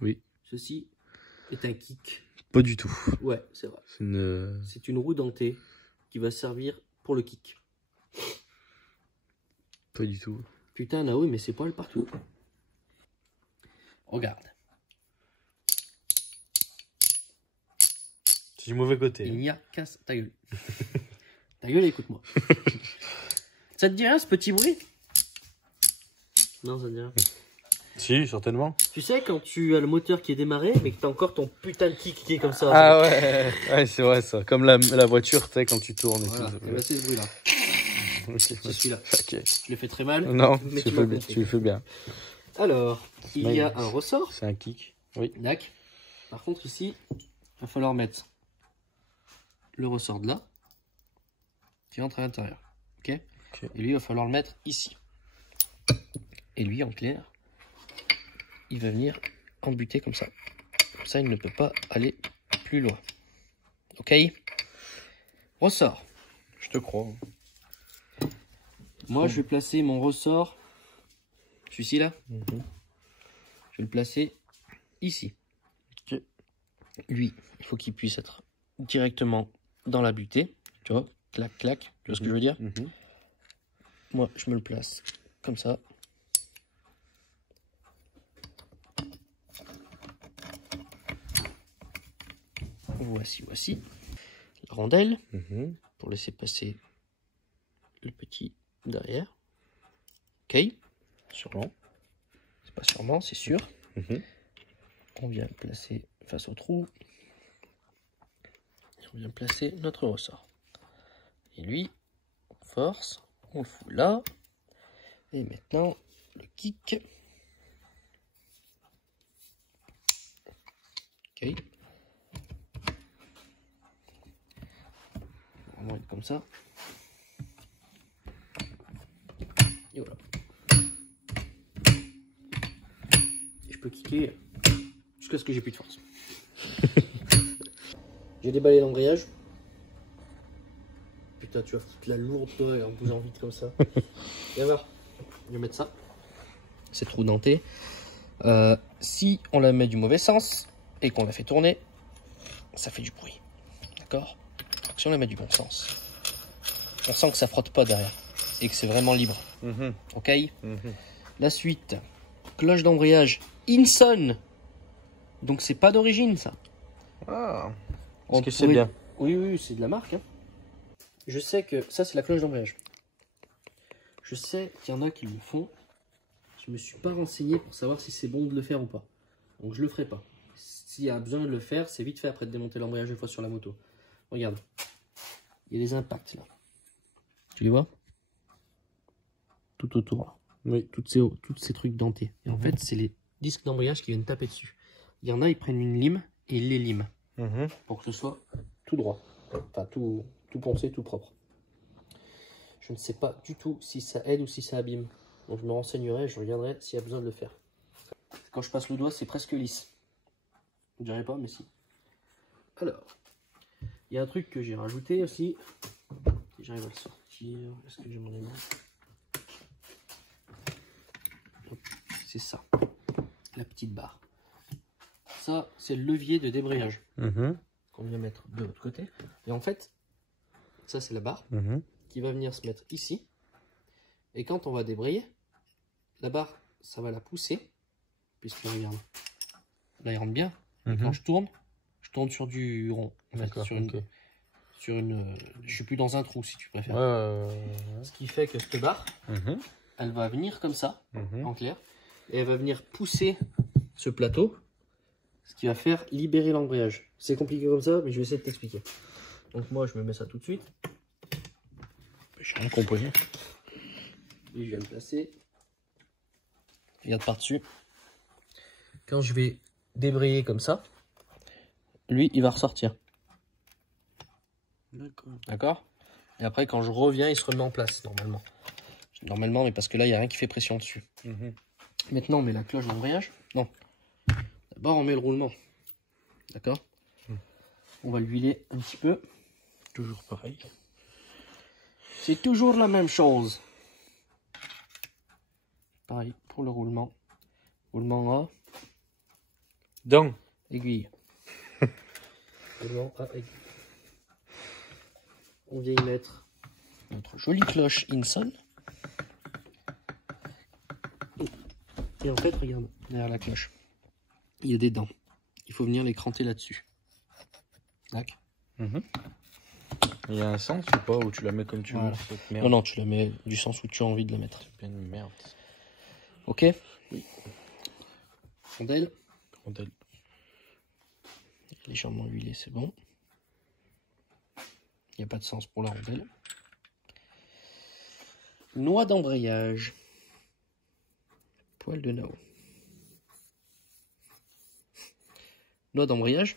Oui. Ceci est un kick. Pas du tout. Ouais, c'est vrai. C'est une roue dentée qui va servir pour le kick. Pas du tout. Putain, là oui, mais c'est pas le partout. Regarde. C'est du mauvais côté. Il y a casse ta gueule. Ta gueule, écoute-moi. Ça te dit rien ce petit bruit? Non, ça te dit rien. Si, certainement. Tu sais, quand tu as le moteur qui est démarré, mais que t'as encore ton putain de kick qui est comme ça. Ah ouais, ouais c'est vrai ça. Comme la voiture, tu sais, quand tu tournes et voilà. tout. Et bah, c'est ce bruit-là. Okay. C'est celui-là. Ok. Je l'ai fait très mal. Non, mais tu le fais bien. Alors, il y a un ressort. C'est un kick. Oui. D'accord. Par contre, ici, il va falloir mettre le ressort de là, qui entre à l'intérieur. Ok. Et lui, il va falloir le mettre ici. Et lui, en clair, il va venir embuter comme ça. Comme ça, il ne peut pas aller plus loin. Ok. Ressort. Je te crois. Moi, je vais placer mon ressort, celui-ci là. Je vais le placer ici. Okay. Lui, il faut qu'il puisse être directement dans la butée. Tu vois, clac, clac. Tu vois ce que je veux dire? Moi, je me le place comme ça. Voici la rondelle pour laisser passer le petit derrière. Ok. Sûrement. C'est pas sûrement, c'est sûr. On vient le placer face au trou. Et on vient placer notre ressort. Et lui, on force, on le fout là. Et maintenant, le kick. Ok. On va être comme ça. Et voilà. Et je peux kicker jusqu'à ce que j'ai plus de force. J'ai déballé l'embrayage. Putain, tu vas foutre la lourde toi en bougeant vite comme ça. Viens voir. Je vais mettre ça. Cette roue dentée. Si on la met du mauvais sens et qu'on la fait tourner, ça fait du bruit. D'accord? Si on la met du bon sens, on sent que ça frotte pas derrière et que c'est vraiment libre. Ok. La suite, cloche d'embrayage Inson. Donc c'est pas d'origine ça. Ah. Est-ce que c'est bien? Oui, c'est de la marque. Hein. Je sais que ça c'est la cloche d'embrayage. Je sais qu'il y en a qui le font. Je me suis pas renseigné pour savoir si c'est bon de le faire ou pas. Donc je le ferai pas. S'il y a besoin de le faire, c'est vite fait après de démonter l'embrayage une fois sur la moto. Regarde. Il y a des impacts là. Tu les vois? Tout autour là. Oui. Toutes ces trucs dentés. Et en fait, c'est les disques d'embrayage qui viennent taper dessus. Il y en a, ils prennent une lime et ils les liment. Pour que ce soit tout droit. Enfin, tout poncé, tout propre. Je ne sais pas du tout si ça aide ou si ça abîme. Donc je me renseignerai, je regarderai s'il y a besoin de le faire. Quand je passe le doigt, c'est presque lisse. Je dirais pas, mais si. Alors, il y a un truc que j'ai rajouté aussi. Si j'arrive à le sortir, est-ce que j'ai mon aimant? C'est ça, la petite barre. Ça, c'est le levier de débrayage qu'on vient mettre de l'autre côté. Et en fait, ça c'est la barre qui va venir se mettre ici. Et quand on va débrayer, la barre, ça va la pousser. Puisque regarde, là il rentre bien. Et quand je tourne sur du rond. En fait, sur une, je suis plus dans un trou si tu préfères. Ce qui fait que cette barre, elle va venir comme ça, en clair. Et elle va venir pousser ce plateau. Ce qui va faire libérer l'embrayage. C'est compliqué comme ça, mais je vais essayer de t'expliquer. Donc moi, je me mets ça tout de suite. J'ai rien compris. Et je viens le placer. Regarde par-dessus. Quand je vais débrayer comme ça, lui, il va ressortir. D'accord. Et après, quand je reviens, il se remet en place, normalement. Normalement, mais parce que là, il n'y a rien qui fait pression dessus. Maintenant, on met la cloche d'embrayage. Non. D'abord, on met le roulement. D'accord. On va l'huiler un petit peu. Toujours pareil. C'est toujours la même chose. Pareil pour le roulement. Roulement A. Dents. Aiguille. On vient y mettre notre jolie cloche Inson. Et en fait, regarde, derrière la cloche, il y a des dents. Il faut venir les cranter là-dessus. Tac. Il y a un sens ou pas, où tu la mets comme tu veux cette merde. Non, non, tu la mets du sens où tu as envie de la mettre. C'est bien une merde. Ok. Oui. Rondelle. Rondelle. Légèrement huilé, c'est bon. Il n'y a pas de sens pour la rondelle. Noix d'embrayage. Poil de nao. Noix d'embrayage.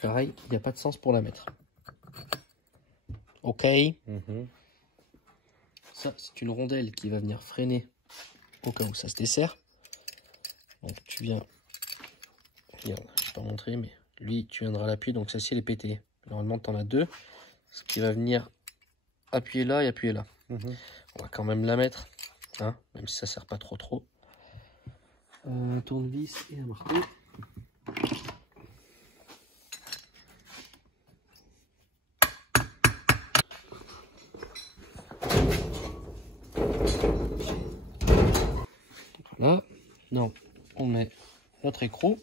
Pareil, il n'y a pas de sens pour la mettre. Ok. Ça, c'est une rondelle qui va venir freiner au cas où ça se dessert. Donc tu viens... Regarde, je vais pas montrer, mais lui, tu viendras l'appuyer. Donc celle-ci, elle est pétée. Normalement, tu en as deux. Ce qui va venir appuyer là et appuyer là. On va quand même la mettre, hein, même si ça sert pas trop. Un tournevis et un marteau. Voilà. Non, on met notre écrou.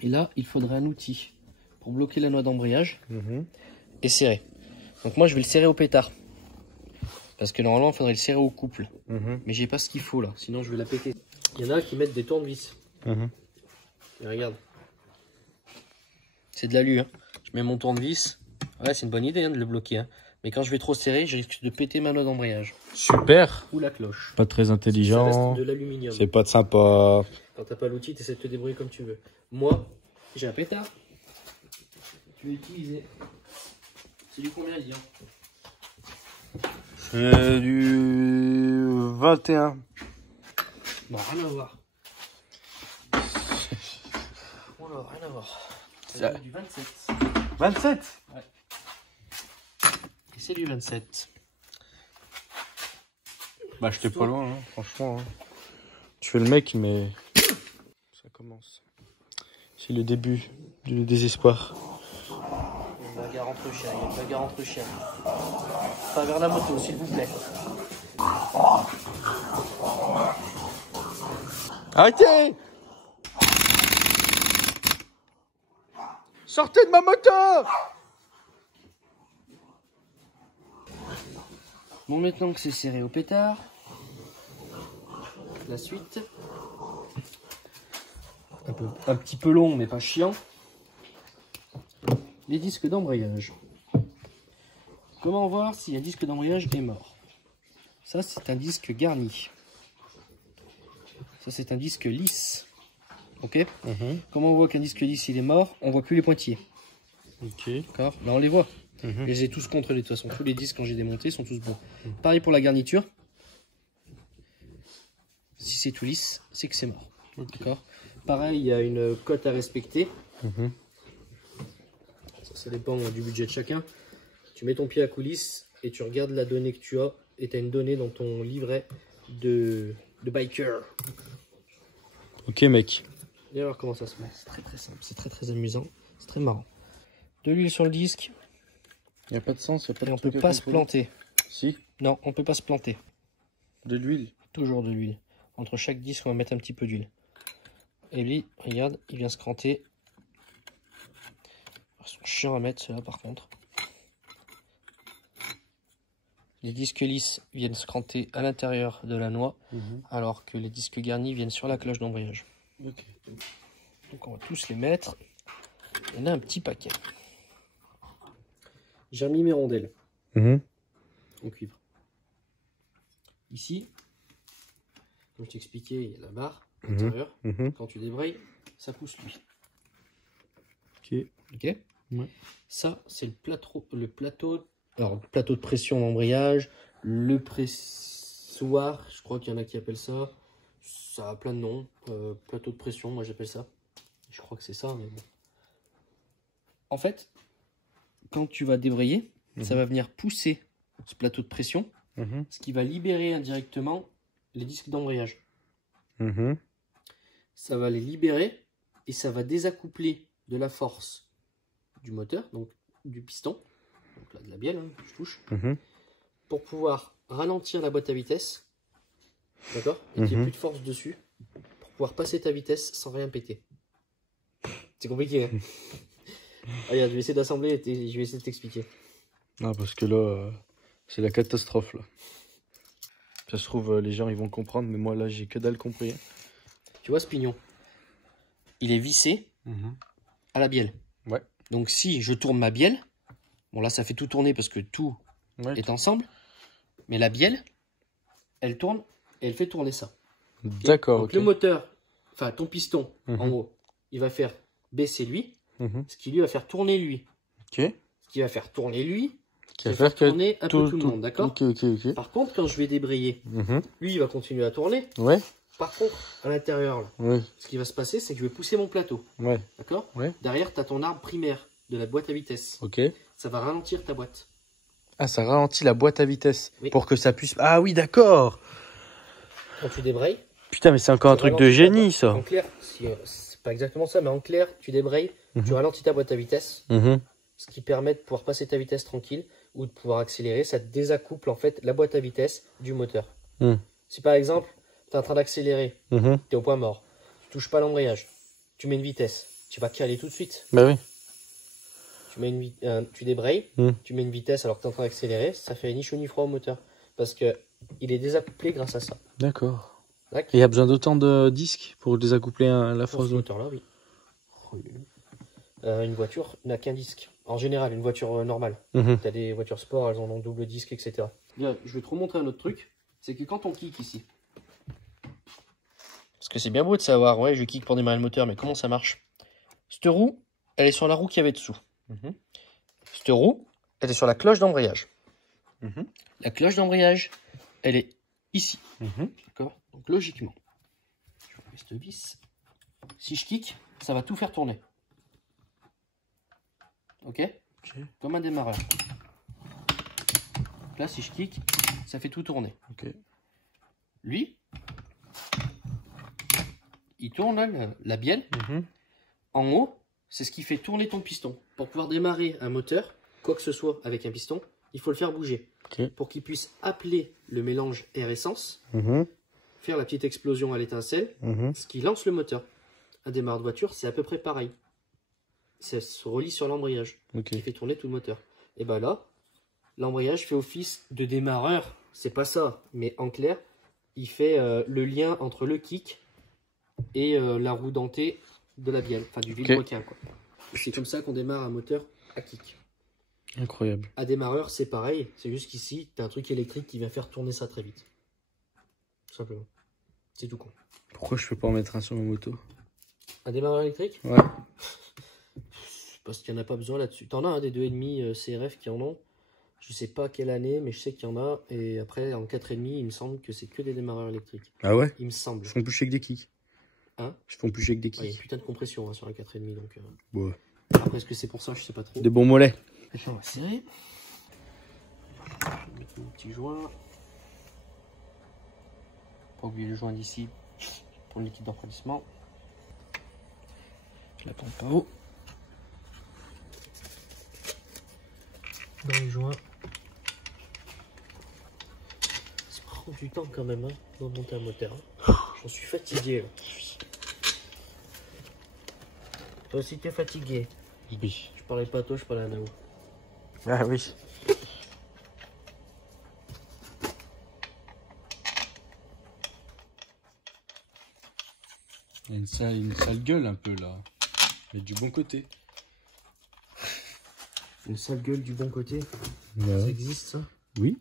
Et là, il faudrait un outil pour bloquer la noix d'embrayage et serrer. Donc moi, je vais le serrer au pétard. Parce que normalement, il faudrait le serrer au couple. Mais j'ai pas ce qu'il faut là, sinon je vais la péter. Il y en a qui mettent des tournevis. Et regarde. C'est de l'alu. Hein. Je mets mon tournevis. Ouais, c'est une bonne idée hein, de le bloquer. Hein. Mais quand je vais trop serrer, je risque de péter ma noix d'embrayage. Super. Ou la cloche. Pas très intelligent. Ça reste de l'aluminium. C'est pas de sympa. Quand t'as pas l'outil, tu essaies de te débrouiller comme tu veux. Moi, j'ai un pétard. Tu vas utiliser. C'est du combien, Lilian? C'est du 21. Non, rien à voir. Oh là, rien à voir. C'est du 27. 27. Ouais. Et c'est du 27. Bah, j'étais pas loin, hein, franchement. Hein. Tu fais le mec, mais ça commence. C'est le début du désespoir. Il y a une bagarre entre chiens, il y a une bagarre entre chiens. Pas vers la moto, s'il vous plaît. Arrêtez! Sortez de ma moto! Bon, maintenant que c'est serré au pétard, la suite. Un petit peu long, mais pas chiant. Les disques d'embrayage. Comment voir si un disque d'embrayage est mort? Ça, c'est un disque garni. Ça, c'est un disque lisse. Ok. Comment on voit qu'un disque lisse il est mort? On voit plus les pointillés. Ok. D'accord. Là, on les voit. Je les ai tous contrôlés. De toute façon, tous les disques quand j'ai démonté sont tous bons. Pareil pour la garniture. Si c'est tout lisse, c'est que c'est mort. D'accord. Pareil, il y a une cote à respecter. Ça dépend du budget de chacun. Tu mets ton pied à coulisse et tu regardes la donnée que tu as. Et tu as une donnée dans ton livret de biker. Ok, mec. Et alors, comment ça se met? C'est très simple. C'est très amusant. C'est très marrant. De l'huile sur le disque. Il n'y a pas de sens. Et on peut pas se planter. Si. Non, on peut pas se planter. De l'huile. Toujours de l'huile. Entre chaque disque, on va mettre un petit peu d'huile. Et lui, regarde, il vient se cranter. Ils sont chiants à mettre, ceux-là, par contre. Les disques lisses viennent se cranter à l'intérieur de la noix, alors que les disques garnis viennent sur la cloche d'embrayage. Ok. Donc on va tous les mettre. Il y en a un petit paquet. J'ai remis mes rondelles en cuivre. Ici, comme je t'expliquais, il y a la barre à l'intérieur. Quand tu débrayes, ça pousse lui. Ok. Ouais. Ça, c'est le plateau. Alors, le plateau de pression d'embrayage, le pressoir, je crois qu'il y en a qui appellent ça. Ça a plein de noms. Plateau de pression, moi j'appelle ça. Je crois que c'est ça, mais bon. En fait, quand tu vas débrayer, ça va venir pousser ce plateau de pression, ce qui va libérer indirectement les disques d'embrayage. ça va les libérer et ça va désaccoupler de la force du moteur, donc du piston, donc là de la bielle, hein, je touche, pour pouvoir ralentir la boîte à vitesse, d'accord, et qu'il n'y ait plus de force dessus, pour pouvoir passer ta vitesse sans rien péter. C'est compliqué, hein. Regarde, je vais essayer d'assembler et je vais essayer de t'expliquer. Ah, parce que là, c'est la catastrophe, là. Ça se trouve, les gens, ils vont comprendre, mais moi, là, j'ai que dalle compris. Tu vois ce pignon? Il est vissé à la bielle. Ouais. Donc, si je tourne ma bielle, bon, là, ça fait tout tourner parce que tout est ensemble, mais la bielle, elle tourne et elle fait tourner ça. D'accord. Donc, le moteur, enfin, ton piston, en haut, il va faire baisser lui, ce qui lui va faire tourner lui. Ok. Ce qui va faire tourner lui, Qui va faire tourner un peu tout le monde, d'accord? Ok. Par contre, quand je vais débrayer, lui, il va continuer à tourner. Ouais. Par contre, à l'intérieur, là, ce qui va se passer, c'est que je vais pousser mon plateau. Ouais. D'accord? Ouais. Derrière, tu as ton arbre primaire de la boîte à vitesse. Ok. Ça va ralentir ta boîte. Ah, ça ralentit la boîte à vitesse Oui. pour que ça puisse... Ah oui, d'accord. Quand tu débrayes... Putain, mais c'est encore un truc de génie, ça. En clair, c'est pas exactement ça, mais en clair, tu débrayes, tu ralentis ta boîte à vitesse, ce qui permet de pouvoir passer ta vitesse tranquille ou de pouvoir accélérer. Ça désaccouple en fait la boîte à vitesse du moteur. Si par exemple, tu es en train d'accélérer, tu es au point mort, tu touches pas l'embrayage, tu mets une vitesse, tu vas caler tout de suite. Bah oui. Tu débrayes, tu mets une vitesse alors que tu es en train d'accélérer, ça fait ni chaud ni froid au moteur. Parce qu'il est désaccouplé grâce à ça. D'accord. Et il y a besoin d'autant de disques pour désaccoupler la Pour force ce moteur-là, oui. Une voiture n'a qu'un disque. En général, une voiture normale. Tu as des voitures sport, elles en ont double disque, etc. Là, je vais te remontrer un autre truc. C'est que quand on kick ici, parce que c'est bien beau de savoir, ouais, je kick pour démarrer le moteur, mais comment ça marche? Cette roue, elle est sur la roue qu'il y avait dessous. Cette roue, elle est sur la cloche d'embrayage. La cloche d'embrayage, elle est ici. D'accord? Donc logiquement, je vais enlever cette vis. Si je kick, ça va tout faire tourner. Ok? Comme un démarreur. Donc là, si je kick, ça fait tout tourner. Lui, il tourne là, la bielle. En haut, c'est ce qui fait tourner ton piston. Pour pouvoir démarrer un moteur, quoi que ce soit avec un piston, il faut le faire bouger. Pour qu'il puisse appeler le mélange air-essence, faire la petite explosion à l'étincelle, ce qui lance le moteur. Un démarreur de voiture, c'est à peu près pareil. Ça se relie sur l'embrayage, qui fait tourner tout le moteur. Et bien là, l'embrayage fait office de démarreur. C'est pas ça, mais en clair, il fait le lien entre le kick et la roue dentée de la bielle, enfin du vilebrequin, quoi. C'est comme ça qu'on démarre un moteur à kick. Incroyable. À démarreur, c'est pareil. C'est juste qu'ici, tu as un truc électrique qui va faire tourner ça très vite. Tout simplement. C'est tout con. Pourquoi je peux pas en mettre un sur ma moto? Un démarreur électrique? Ouais. Parce qu'il n'y en a pas besoin là-dessus. T'en as des 2,5 CRF qui en ont. Je sais pas quelle année, mais je sais qu'il y en a. Et après, en 4,5, il me semble que c'est que des démarreurs électriques. Ah ouais? Il me semble. Ils font plus que des kicks. Hein? Ils font plus que des Il y a une kicks. putain de compression sur la 4,5. Donc, Ouais. après, est-ce que c'est pour ça? Je sais pas trop. Des bons mollets. On va serrer. Je vais mettre mon petit joint. Pas oublier le joint d'ici pour le liquide de refroidissement. La pompe à eau. Dans les joints. Ça prend du temps quand même, hein, de monter un moteur. J'en suis fatigué là. Toi aussi t'es fatigué. Oui. Je parlais pas à toi, je parlais à Nao. Ah oui. Il y a une sale gueule un peu là. Mais du bon côté. Une sale gueule du bon côté. Ouais. Ça existe ça? Oui.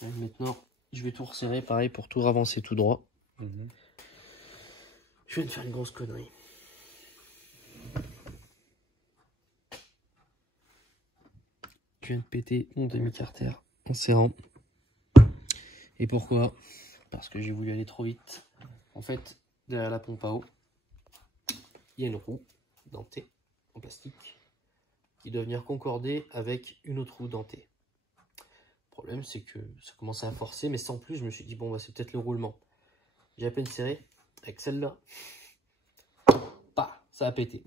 Ouais, maintenant, je vais tout resserrer pareil pour tout ravancer tout droit. Je viens de faire une grosse connerie. Je viens de péter mon demi-carter en serrant. Et pourquoi? Parce que j'ai voulu aller trop vite. En fait, derrière la pompe à eau, il y a une roue dentée en plastique qui doit venir concorder avec une autre roue dentée. Le problème, c'est que ça commençait à forcer, mais sans plus, je me suis dit, bon, bah, c'est peut-être le roulement. J'ai à peine serré avec celle-là. ça a pété.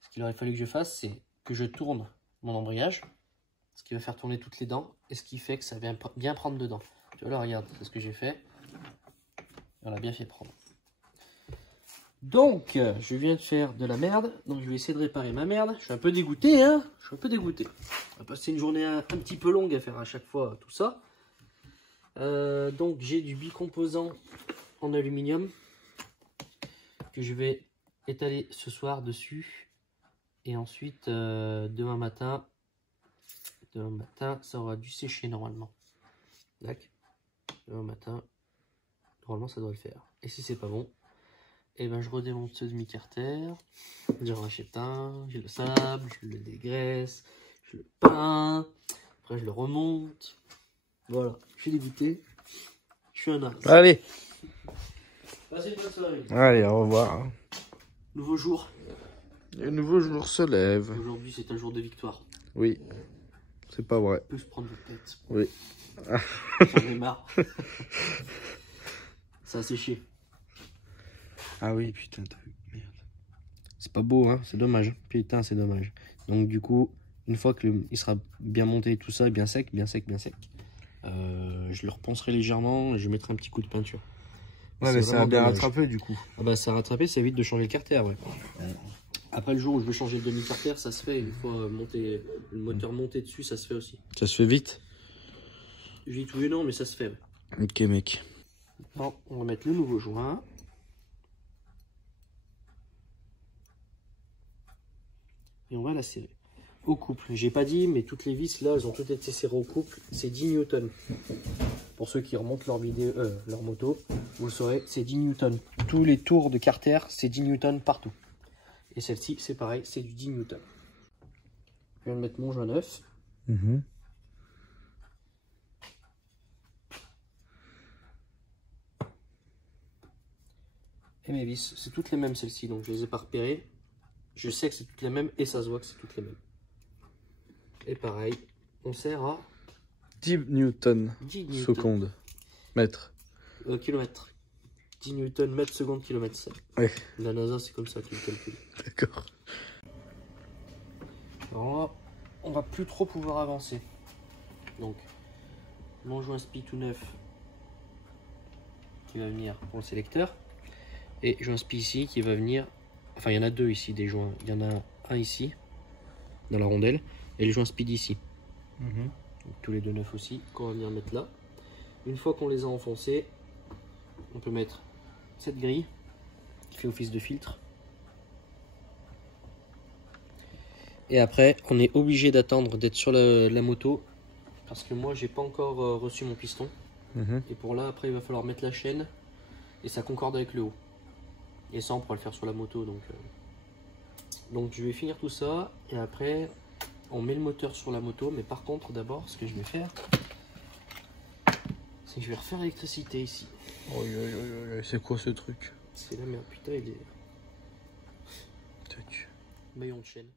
Ce qu'il aurait fallu que je fasse, c'est que je tourne mon embrayage, ce qui va faire tourner toutes les dents, et ce qui fait que ça vient bien prendre dedans. Tu vois là, regarde, c'est ce que j'ai fait. On l'a bien fait prendre. Donc, je viens de faire de la merde, donc je vais essayer de réparer ma merde. Je suis un peu dégoûté, hein. Je suis un peu dégoûté. On va passer une journée un petit peu longue à faire à chaque fois tout ça. Donc, j'ai du bicomposant en aluminium que je vais étaler ce soir dessus. Et ensuite, demain matin, ça aura dû sécher normalement. D'accord. Demain matin, normalement, ça doit le faire. Et si c'est pas bon, et ben je redémonte ce demi-carter, j'en rachète un, je le sable, je le dégraisse, je le peins, après je le remonte. Voilà, je suis dégoûté, je suis un as. Allez. Passez une bonne soirée. Allez, au revoir. Nouveau jour. Le nouveau jour se lève. Aujourd'hui c'est un jour de victoire. Oui, c'est pas vrai. Je peux se prendre votre tête. Oui. J'en ai marre. Ça a séché. Ah oui, putain, t'as vu, merde. C'est pas beau, hein, c'est dommage. Putain, c'est dommage. Donc du coup, une fois qu'il sera bien monté, tout ça, bien sec, je le reponcerai légèrement et je mettrai un petit coup de peinture. Ouais, mais ça a bien rattrapé du coup. Ah bah ça a rattrapé, ça évite de changer le carter, ouais. Après le jour où je veux changer le demi-carter, ça se fait. Une fois monter, le moteur monté dessus, ça se fait aussi. Ça se fait vite? Vite oui et non, mais ça se fait. Ouais. Ok, mec. Bon, on va mettre le nouveau joint. Et on va la serrer au couple. J'ai pas dit, mais toutes les vis là, elles ont toutes été serrées au couple. C'est 10 newtons. Pour ceux qui remontent leur moto, vous le saurez, c'est 10 newtons. Tous les tours de carter, c'est 10 newtons partout. Et celle-ci, c'est pareil, c'est du 10 newtons. Je viens de mettre mon joint neuf. Et mes vis, c'est toutes les mêmes celles-ci, donc je les ai pas repérées. Je sais que c'est toutes les mêmes et ça se voit que c'est toutes les mêmes. Et pareil, on serre à 10 newtons, seconde, mètre. Kilomètre. 10 newtons, mètre, seconde, kilomètre. Ouais. La NASA, c'est comme ça qu'il calcule. D'accord. Alors là, on va plus trop pouvoir avancer. Donc, mon joint spi tout neuf qui va venir pour le sélecteur. Et joint spi ici qui va venir. Enfin, il y en a deux ici, des joints. Il y en a un ici, dans la rondelle, et le joint speed ici. Donc, tous les deux neufs aussi, qu'on va venir mettre là. Une fois qu'on les a enfoncés, on peut mettre cette grille qui fait office de filtre. Et après, on est obligé d'attendre d'être sur la moto, parce que moi, j'ai pas encore reçu mon piston. Et pour là, après, il va falloir mettre la chaîne, et ça concorde avec le haut. Et ça, on pourra le faire sur la moto. Donc je vais finir tout ça. Et après, on met le moteur sur la moto. Mais par contre, d'abord, ce que je vais faire, c'est que je vais refaire l'électricité ici. Oh, c'est quoi ce truc? C'est la merde. Putain, il est... Maillon de chaîne.